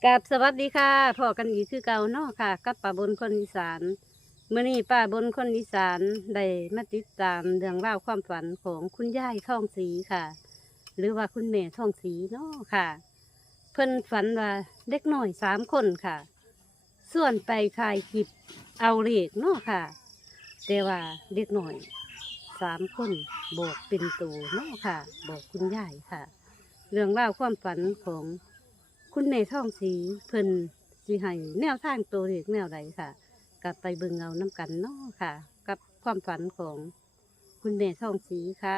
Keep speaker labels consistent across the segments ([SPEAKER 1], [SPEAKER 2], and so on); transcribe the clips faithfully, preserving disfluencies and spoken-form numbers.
[SPEAKER 1] กับสวัสดีค่ะพอกันอีกคือเก่าเนาะค่ะกับป้าบนคนอีสานเมื่อนี้ป้าบนคนอีสานได้มาติดตามเรื่องราวความฝันของคุณยายท่องสีค่ะ หรือว่าคุณแม่ท่องสีเนาะค่ะ เพิ่นฝันว่าเด็กน้อยสามคนค่ะ ส่วนไปถ่ายคลิปเอาเลขเนาะค่ะ แต่ว่าเด็กน้อยสามคนบอกเป็นตัวเนาะค่ะ บอกคุณยายค่ะ เรื่องราวความฝันของคุณแม่ท่องสีเพิ่นสิให้แนวทางตัวเลขแนวใดค่ะกลับไปเบิ่งเอาน้ำกันเนาะค่ะ กับความฝันของคุณแม่ท่องสีค่ะ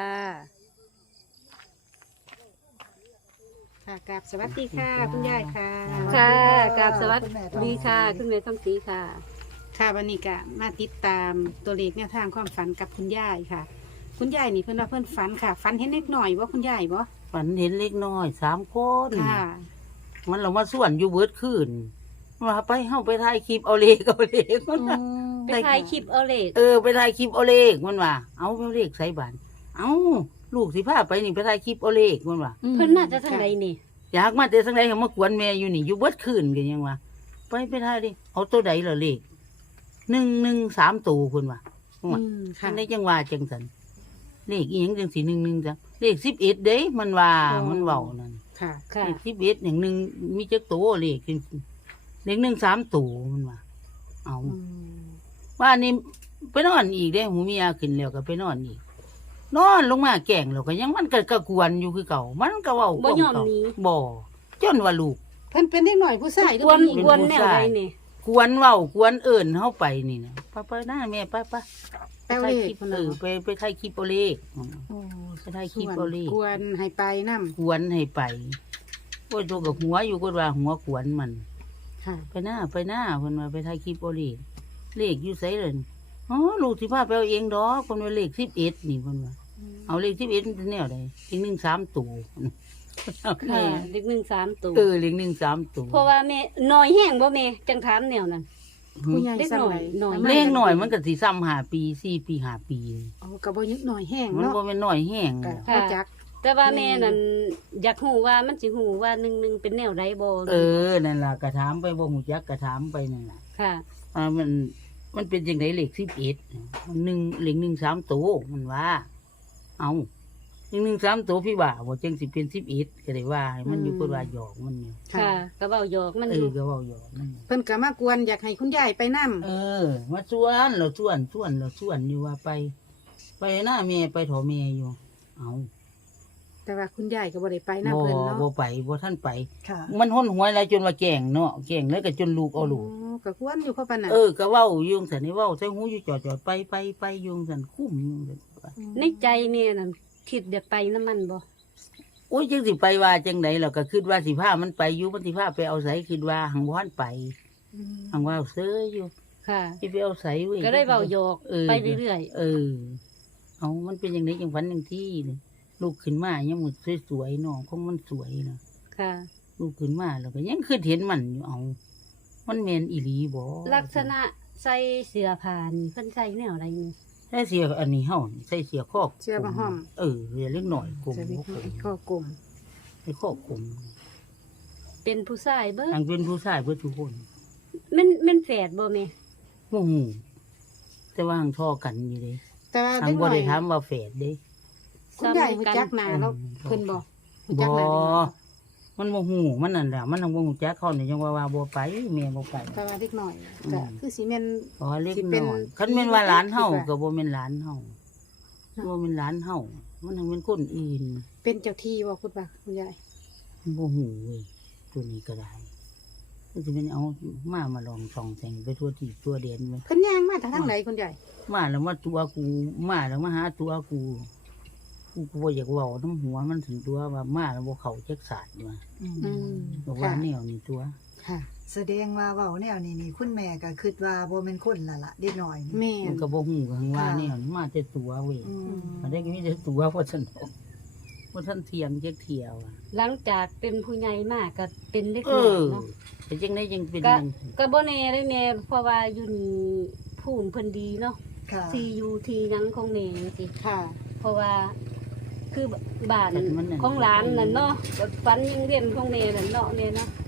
[SPEAKER 1] ค่ะกราบสวัสดีค่ะ คุณยายค่ะ ค่ะกราบสวัสดีค่ะคุณแม่ท่องสีค่ะ ค่ะวันนี้ก็มาติดตามตัวเลขแนวทางความฝันกับคุณยายค่ะ คุณยายนี่เพิ่นว่าเพิ่นฝันค่ะฝันเห็นเล็กหน่อยว่าคุณยายบ่
[SPEAKER 2] ฝันเห็นเล็กน้อยสามคน
[SPEAKER 1] ค่ะ
[SPEAKER 2] มันเรามาส่วนอยู่เบิดคืนว่าไปเฮาไปถ่ายคลิปเอาเลขเอาเลขมันว่า
[SPEAKER 1] ไปถ่ายคลิปเอาเลข
[SPEAKER 2] เออไปถ่ายคลิปเอาเลขมันว่าเอาเอาเลขใส่บานเอาลูกสิพาไปนี่ไปถ่ายคลิปเอาเลขมันว่า
[SPEAKER 1] เพิ่นน่าจะทางใดนี่
[SPEAKER 2] อยากมาแต่ทางใดเขามากวนแม่อยู่นี่อยู่เบิดคืนกันยังว่าไปไปถ่ายดิเอาตัวใดล่ะเลขหนึ่งหนึ่งสามตัวคุณว่า
[SPEAKER 1] อืมค่ะ
[SPEAKER 2] ในจังว่าจังสันเลขอีหยังจังสีหนึ่งหนึ่งจ้ะเลขสิบเอ็ดเด้มันว่ามันเว้านั่น
[SPEAKER 1] ค่ะ ค่ะ
[SPEAKER 2] เลขสิบเอ็ดอย่างหนึ่งมีจักตัวเลขขึ้นเลขหนึ่งสามตัวมันว่าเอา
[SPEAKER 1] อืม
[SPEAKER 2] ว่านี่ไปนอนอีกเด้หูเมียขึ้นแล้วก็ไปนอนอีกนอนลงมาแก่งแล้วก็ยังมันก็กระกวนอยู่คือเก่ามันก็เว้า
[SPEAKER 1] บ่ยอมหนี
[SPEAKER 2] บ่จนว่าลูก
[SPEAKER 3] เพิ่นเป็นเด็กหน่อยผู้ชายหรือก
[SPEAKER 1] วน
[SPEAKER 3] ผู้หญิง
[SPEAKER 1] กวนแนวใดนี่
[SPEAKER 2] กวนเว้ากวนเอิ้นเฮาไปนี่นะไปไปหน้าแม่ไปไป
[SPEAKER 3] แปลว่า
[SPEAKER 2] ถ่าย
[SPEAKER 3] เล
[SPEAKER 2] คลิ
[SPEAKER 3] ข
[SPEAKER 2] ปเออไปไปถ่ายคลิปเอาเลข
[SPEAKER 3] โอ้
[SPEAKER 2] ไปถ่ายคลิป
[SPEAKER 3] ส่วน
[SPEAKER 2] เอาเลข
[SPEAKER 3] กวนให้ไปนำ
[SPEAKER 2] กวนให้ไปโอ้ยตัวกับหัวอยู่ก็ว่าหัวกวนมัน
[SPEAKER 3] ค่ะ
[SPEAKER 2] ไปหน้าไปหน้าเพิ่นว่าไปถ่ายคลิปเอาเลขเลขอยู่ไสเลยอ๋อลูกสิพาไปเอาเองดอกเพิ่นว่าเลขสิบเอ็ดนี่เพิ่นว่าเอาเลขสิบเอ็ดมันแนวใดเลขหนึ่งสามตัว
[SPEAKER 1] ค่ะเด็กหนึ่งสามตัว
[SPEAKER 2] เออเลขหนึ่งสามตัว
[SPEAKER 1] เพราะว่าแม่น้อยแห้งบ่แม่จังถามแนวนั้น
[SPEAKER 3] ผู้ใหญ่
[SPEAKER 1] เด็ก
[SPEAKER 3] ซ้ำ
[SPEAKER 1] หน่อย
[SPEAKER 3] ไห
[SPEAKER 1] หน่อย
[SPEAKER 2] เลขหน่อยมันก็สิซ้ำห้าปีสี่ปีห้าปี
[SPEAKER 3] โอ้ก็บ่ยึกหน่อยแห้ง
[SPEAKER 2] มัน
[SPEAKER 3] เนาะ
[SPEAKER 2] บ่แม่นน้อยแห้ง
[SPEAKER 3] ก็
[SPEAKER 1] ค่ะ
[SPEAKER 3] บ่จัก
[SPEAKER 1] แต่ว่าแม่นั่นอยากฮู้ว่ามันสิฮู้ว่าหนึ่งหนึ่งเป็นแนวใดบ่
[SPEAKER 2] เออนั่นล่ะก็ถามไปบ่ฮู้จักก็ถามไปนั่นล่ะ
[SPEAKER 1] ค่ะ
[SPEAKER 2] อ่ามันมันเป็นจังไดเลขสิบเอ็ดมันหนึ่งเลขหนึ่งสามตัวมันว่า เอาหนึ่งหนึ่งสามตัวพี่บ่าบ่จังสิเป็นสิบเอ็ดก็ได้ว่าให้มันอยู่ก็ว่าหยอกมันอยู่
[SPEAKER 1] ค่ะก็เว้าหยอกมัน
[SPEAKER 2] เอ
[SPEAKER 1] อ
[SPEAKER 2] อยู่ ก็เว้าหยอกมันอยู่
[SPEAKER 3] เพิ่นก็มากวนอยากให้คุณยายไปนำ
[SPEAKER 2] เออ มาชวนเราชวนชวนเราชวนอยู่ว่าไป ไปหน้าแม่ไปถอแม่อยู่ เอา
[SPEAKER 3] แต่ว่าคุณยายก็บ่ได้ไปนำ
[SPEAKER 2] บ่
[SPEAKER 3] เพิ่นเนาะ
[SPEAKER 2] บ่ไปบ่ท่านไป
[SPEAKER 3] ค่ะ
[SPEAKER 2] มันห้นหวยอะไรจนว่าแก่งเนาะแก่งแล้วก็จนลูกเอาลูก
[SPEAKER 3] โอ้ก็กวนอยู่เพราะปานนั้น
[SPEAKER 2] เออก็เว้าอยู่จังซั่นนี่เว้าใส่หูอยู่จอดๆไปไปไปอยู่จังซั่นคุ้มอยู่จังซั่น
[SPEAKER 1] ในใจแม่นั่นคิดอยากไปน้ำมันบ่
[SPEAKER 2] โอ้ยจังสิไปว่าจังไดเราก็คิดว่าสิพามันไปอยู่มันสิพาไปเอาไสคิดว่าหังบ่ทันไป
[SPEAKER 3] อืม
[SPEAKER 2] หังว่าเซ้ออยู่
[SPEAKER 1] ค่ะ
[SPEAKER 2] สิไปเอาไสเว้ย
[SPEAKER 1] ก็ได้เว้าหยอก
[SPEAKER 2] เออ
[SPEAKER 1] ไปเรื่อย
[SPEAKER 2] เออ เอามันเป็นจังไดจังฝันจังที่นี่ลูกขึ้นมายังมันสวยๆเนาะของมันสวยนะ
[SPEAKER 1] ๆค่ะ
[SPEAKER 2] ลูกขึ้นมาแล้วก็ยังคือเห็นมันอยู่เอา มันแม่นอีหลีบ่
[SPEAKER 1] ลักษณะใส่เสื้อผ้านี่เพิ่นใส่แนวใดนี่
[SPEAKER 2] ใส่เสียอันนี้เฮานี่ใส่เสียคอก
[SPEAKER 3] เสื้อผ้าห่ม
[SPEAKER 2] เออเรียเล็กหน่อยกลม
[SPEAKER 3] จะมี
[SPEAKER 2] หัวกลม
[SPEAKER 3] ข้อกลม
[SPEAKER 2] ใส่คอกกลม
[SPEAKER 1] เป็นผู้ชายเบิด
[SPEAKER 2] ทางเป็นผู้ชายเพื่อทุกคน
[SPEAKER 1] มันมันแฝดบ่แม่
[SPEAKER 2] โอ้โหแต่ว่าหังทอกันอยู่เด้
[SPEAKER 3] แต่ว่า
[SPEAKER 2] ทาง
[SPEAKER 3] เด็กห
[SPEAKER 2] บ่
[SPEAKER 3] น่อย
[SPEAKER 2] ได้ถามว่าแฝดเด้
[SPEAKER 3] คุณยายฮู้จักหน้าแล้วเพิ่นบ่ฮู้จัก
[SPEAKER 2] บ่
[SPEAKER 3] หน้าเด็กน้อย
[SPEAKER 2] มันบ่ฮู้มันนั่นแหละมันทางบ่ฮู้จักเขาเนี่ยยังว่าว่าบ่ไปแม่บ่ไป
[SPEAKER 3] แต่ว่าเด็กหน่อยก็คือสิแม่น
[SPEAKER 2] เพราะว่าเล็ก
[SPEAKER 3] สิเป็น
[SPEAKER 2] น้อยคันแม่นว่าหลานเฮา
[SPEAKER 3] คิดว่า
[SPEAKER 2] ก็บ่แม่นหลานเฮาบ่แม่นหลานเฮามันทางเป็นคนอื่น
[SPEAKER 3] เป็นเจ้าที่บ่คุณว่าคุณยาย
[SPEAKER 2] บ่ฮู้เว้ยตัวนี้ก็ได้ก็สิเป็นเอามามาลองส่องแสงไปทั่วที่ทั่วเดนเว้ย
[SPEAKER 3] เพิ่นย่างมาทางไหนคุณยาย
[SPEAKER 2] มาแล้วมาตัวกูมาแล้วมาหาตัวกูกูก็บ่อยากเว้าน้ำหัวมันถึงตัวว่ามาแล้วบ่เข้าจักศาสตร์ว่า
[SPEAKER 3] อืม
[SPEAKER 2] บอกว่าแนวนี้ตัว
[SPEAKER 3] ค่ะ
[SPEAKER 4] แสดงว่าเว้าแนวนี้นี่คุณแม่ก็คิดว่าบ่แม่นคนละละเด็กน้อยนี่
[SPEAKER 3] แม่
[SPEAKER 2] มัน
[SPEAKER 3] น
[SPEAKER 2] ก็บ่ฮู้กันว่าแนวนี้มาแต่ตัวเว้ย
[SPEAKER 4] อืม
[SPEAKER 2] มันได้ก็มีแต่ตัวเพราะฉันบอกว่าท่านเทียมจักเที่ยวอะ
[SPEAKER 1] หลังจากเป็นผู้ใหญ่มากก็เป็นเด็ก
[SPEAKER 2] เอ
[SPEAKER 1] น้อย
[SPEAKER 2] อ
[SPEAKER 1] เนาะ
[SPEAKER 2] แต่จังได๋ยังเป็น
[SPEAKER 1] ก็
[SPEAKER 2] จัง
[SPEAKER 1] ก็บ่แน่เลยแม่เพราะว่าอยู่นี่ภูมิเพิ่นดีเนาะ
[SPEAKER 4] ค่ะ
[SPEAKER 1] ที่อยู่ที่หยังของแม่จังซี่
[SPEAKER 3] ค่ะ
[SPEAKER 1] เพราะว่าคือบ้านของหลานนั่นเนาะแบบฝันยังเรียนของแม่นั่นเนาะแม่เนาะ
[SPEAKER 3] ค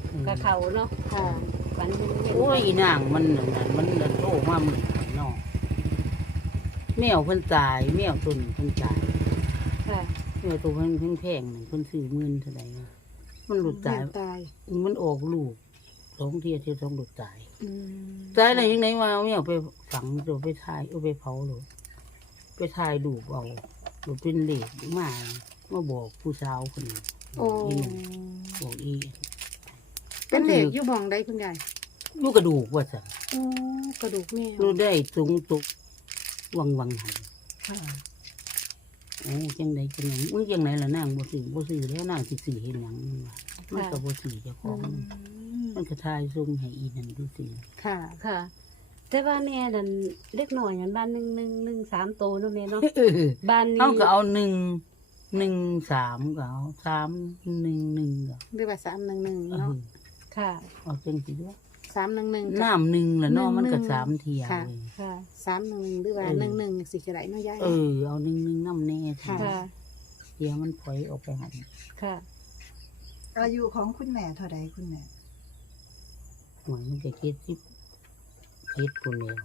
[SPEAKER 1] กะเขาเนาะ
[SPEAKER 3] ค่ะ
[SPEAKER 1] ฝันเห็น
[SPEAKER 2] โอ้ยอีนางมันนั่นน่ะมันละโตมามือเนาะแมวเพิ่นตายแมวตัวนี้เพิ่นตาย
[SPEAKER 1] ค่ะ
[SPEAKER 2] แมวตัวเพิ่นแพงๆนั่นเพิ่นซื้อหมื่นเท่าใดวะมันหลุดตาย
[SPEAKER 3] แม่ตาย
[SPEAKER 2] มันออกลูกสองเที่ยเที่ยสองหลุดตาย
[SPEAKER 3] อืม
[SPEAKER 2] ตายอะไรยังไงมาเอาแมวไปฝังหรือไปถ่ายเอาไปเผาหรือไปถ่ายรูปเอาหรือเป็นเหล็กมามาบอกผู้สาวคนนี้
[SPEAKER 3] โอ้
[SPEAKER 2] อีหนึ่งบอกอี
[SPEAKER 3] เป็นเหล็กอยู่หม่องใดคุณยาย
[SPEAKER 2] ลูกกระดูกว่าสัน
[SPEAKER 3] โอ้กระดูกแมว
[SPEAKER 2] รู้ได้ตุงตุกวังวังหัน
[SPEAKER 4] ค่ะ
[SPEAKER 2] โอ้จังไดจังหยังมึงจังไหนล่ะนางบ่ซื้อบ่ซื้อแล้วนางสิซื้อเห็นหยังมันว่ามันก็บ่ซื้อเจ้าของ
[SPEAKER 3] อืม
[SPEAKER 2] มันก็ทายซุ่มให้อีนั่นดูสิ
[SPEAKER 3] ค่ะ
[SPEAKER 1] ค่ะ แต่ว่าแม่ดันเล็กหน่อยอันบ้านหนึ่งหนึ่งหนึ่งสามโตเนาะแม่เนาะ
[SPEAKER 2] เออ
[SPEAKER 1] บ้านนี้
[SPEAKER 2] เอาก็เอาหนึ่งหนึ่งสามก็เอาสามหนึ่งหนึ่งก็
[SPEAKER 3] หรือว่าสามหนึ่งหนึ่ง
[SPEAKER 2] เอ
[SPEAKER 3] เนาะ
[SPEAKER 2] อ
[SPEAKER 1] ค่ะ
[SPEAKER 2] เอาจังสิด้วย
[SPEAKER 3] สามหนึ่งหนึ่ง
[SPEAKER 2] น้ำหนึ่งละเนาะมันก็
[SPEAKER 3] หนึ่ง
[SPEAKER 2] สามเทีย
[SPEAKER 3] ค่ะ
[SPEAKER 2] เลย
[SPEAKER 1] ค่ะ
[SPEAKER 3] สามหนึ่งหรือว่า
[SPEAKER 2] เออ
[SPEAKER 3] หนึ่งหนึ่งสิจะได้เนาะยาย
[SPEAKER 2] เออเอาหนึ่งหนึ่งน้ำแน่
[SPEAKER 3] ค่ะ
[SPEAKER 1] ค่ะ
[SPEAKER 2] เดี๋ยวมันปล่อยออกไปหัน
[SPEAKER 1] ค่ะ
[SPEAKER 4] อายุของคุณแม่เท่าใดคุณแม่
[SPEAKER 2] หวยมันจะเจ็ดสิบเจ็ดปุ่นแล้ว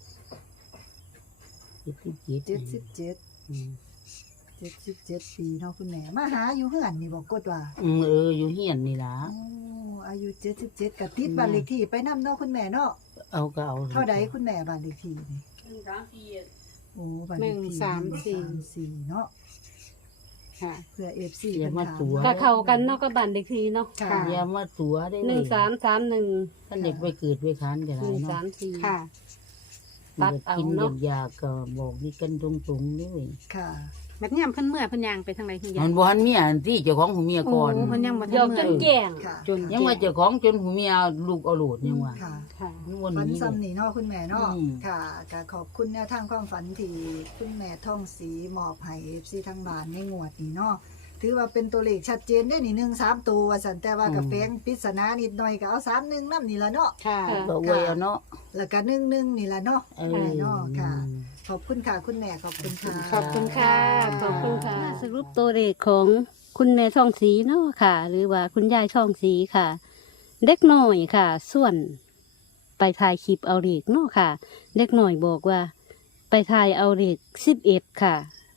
[SPEAKER 2] เจ็ดสิบเจ็ด
[SPEAKER 4] เจ็ดสิบเจ็ด
[SPEAKER 2] อืม
[SPEAKER 4] เจ็ดสิบเจ็ดปีเนาะคุณแม่มาหาอยู่เฮือนนี่บอกกดว่า
[SPEAKER 2] อืมเอออยู่เฮียนนี่ล่ะ
[SPEAKER 4] โอ้อายุเจ็ดสิบเจ็ดกับติดบ้านเลขที่ไปนำเนาะคุณแม่เนาะ
[SPEAKER 2] เอาก็เอา
[SPEAKER 4] เท่าใดคุณแม่บ้านเลขที่นี่โอ้บ้านเลขที่
[SPEAKER 3] หนึ่งสามสี่
[SPEAKER 4] หนึ่งสามสี่เนาะ
[SPEAKER 3] ค่ะ
[SPEAKER 4] เพื่อ เอฟ ซี
[SPEAKER 2] อย่ามาตัว
[SPEAKER 1] กะเข้ากันเนาะกับบ้านเด็กทีเนาะ
[SPEAKER 4] ค่ะ
[SPEAKER 3] ค่ะ
[SPEAKER 2] อย่ามาตัวได้
[SPEAKER 1] หนึ่งสามสามหนึ่ง
[SPEAKER 2] ท่านเด็กไปเกิดไปค้านกัน
[SPEAKER 1] ห
[SPEAKER 2] ไร
[SPEAKER 1] นึ่ง
[SPEAKER 2] เนาะ
[SPEAKER 1] สามสี่
[SPEAKER 3] ค่ะ
[SPEAKER 1] ตัดเอา
[SPEAKER 2] กิน
[SPEAKER 1] เนาะ
[SPEAKER 2] ยากๆก็บอกนี่กันตรงๆด้วย
[SPEAKER 4] ค่ะ
[SPEAKER 3] แบบนี้เพิ่นเมื่อเพิ่นยางไปทางไหนคุณยา
[SPEAKER 2] มั
[SPEAKER 3] ย
[SPEAKER 2] นบ่ทันเมียอันที่เจ้าของหูเมียก่อน
[SPEAKER 3] โอ้เพิ่นยังบ่
[SPEAKER 1] ย
[SPEAKER 3] ทั
[SPEAKER 1] อน ม
[SPEAKER 3] เมื่
[SPEAKER 1] จ
[SPEAKER 3] อน
[SPEAKER 1] แจ้ง
[SPEAKER 4] ค่ะ
[SPEAKER 3] จน
[SPEAKER 2] ยังว่าเจ้าของจนหูเมียลูกเอาโหลดยังว่า
[SPEAKER 4] ค่ะ
[SPEAKER 3] ค่ะ
[SPEAKER 2] มันวัน
[SPEAKER 4] ฝัน
[SPEAKER 2] นี้
[SPEAKER 4] ซ้ำนี่เนาะคุณแม่เนาะ
[SPEAKER 2] อืม
[SPEAKER 4] ค่ะก็ขอบคุณแนวทางความฝันที่คุณแม่ท่องสีมอบให้ เอฟ ซี ทางบ้านในงวดนี้เนาะถือว่าเป็นตัวเลขชัดเจนได้นี่หนึ่งสามตัวว่าสันแต่ว่ากับแฝงปริศนานิดหน่อยก็เอาสามหนึ่งน้ำนี่ละเนาะ
[SPEAKER 3] ค่ะ
[SPEAKER 1] ค่ะ
[SPEAKER 2] ก็อวยเอาเนาะ
[SPEAKER 4] แล้วก็หนึ่งหนึ่งนี่ละเนาะ
[SPEAKER 2] เออ
[SPEAKER 4] เนาะค่ะ ขอบคุณค่ะคุณแม่ขอบคุณค่ะ
[SPEAKER 3] ขอบคุณค่ะ
[SPEAKER 1] ขอบคุณค่ะสรุปตัวเลขของคุณแม่ช่องสีเนาะค่ะ หรือว่าคุณยายช่องสีค่ะ เด็กน้อยค่ะ ส่วนไปถ่ายคลิปเอาเลขเนาะค่ะ เด็กน้อยบอกว่า ไปถ่ายเอาเลขสิบเอ็ดค่ะ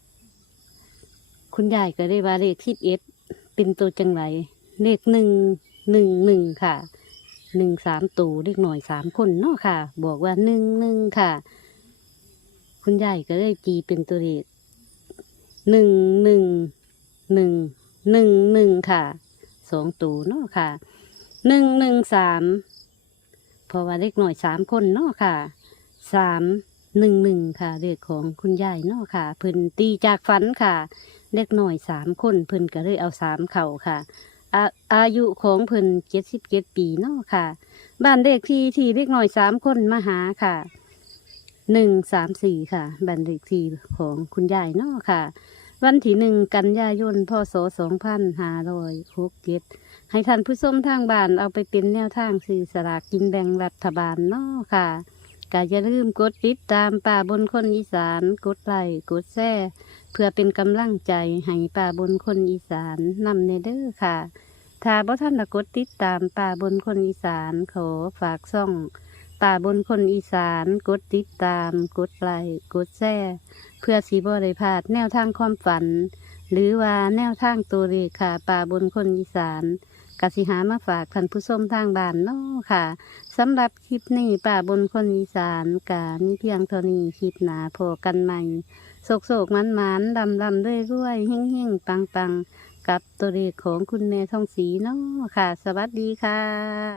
[SPEAKER 1] คุณยายก็ได้ว่าเลขสิบเอ็ดเป็นตัวจังไรเลขหนึ่งหนึ่งหนึ่งค่ะหนึ่งสามตัวเด็กหน่อยสามคนเนาะค่ะ บอกว่าหนึ่งหนึ่งค่ะ คุณยายก็ได้จีเป็นตัวเลขหนึ่งหนึ่งหนึ่งหนึ่งหนึ่งค่ะสองตัวเนาะค่ะหนึ่งหนึ่งสามเพราะว่าเด็กหน่อยสามคนเนาะค่ะสามหนึ่งหนึ่งค่ะเลขของคุณยายเนาะค่ะเพิ่นตีจากฝันค่ะ เล็กหน่อยสามคนเพิ่นก็เลยเอาสามเข่าค่ะ อาอายุของเพิ่นเจ็ดสิบเจ็ดปีเนาะค่ะ บ้านเลขที่ที่เล็กหน่อยสามคนมาหาค่ะหนึ่งสามสี่ค่ะบ้านเลขที่ของคุณยายเนาะค่ะ วันที่หนึ่งกันยายนพศสองพันห้าร้อยหกเจ็ดให้ท่านผู้ชมทางบ้านเอาไปเป็นแนวทางซื้อสลากกินแบ่งรัฐบาลเนาะค่ะก็อย่าลืมกดติดตามป่าบนคนอีสานกดไลค์กดแชร์เพื่อเป็นกำลังใจให้ป่าบนคนอีสานนำในเด้อค่ะ ถ้าบ่ท่านได้กดติดตามป่าบนคนอีสานขอฝากซ่องป่าบนคนอีสานกดติดตามกดไลค์กดแชร์เพื่อสีบ่ได้พลาดแนวทางความฝัน หรือว่าแนวทางตัวเลขค่ะป่าบนคนอีสานกสิหามาฝากท่านผู้ชมทางบ้านเนาะค่ะสำหรับคลิปนี้ป่าบนคนอีสานกามีเพียงเท่านี้คลิปหนาพอกันใหม่โศกโศกมันมันดำดำด้วยด้วยเฮ่งเฮ่งปังปังกับตัวเลขของคุณแม่ทองศรีเนาะค่ะ สวัสดีค่ะ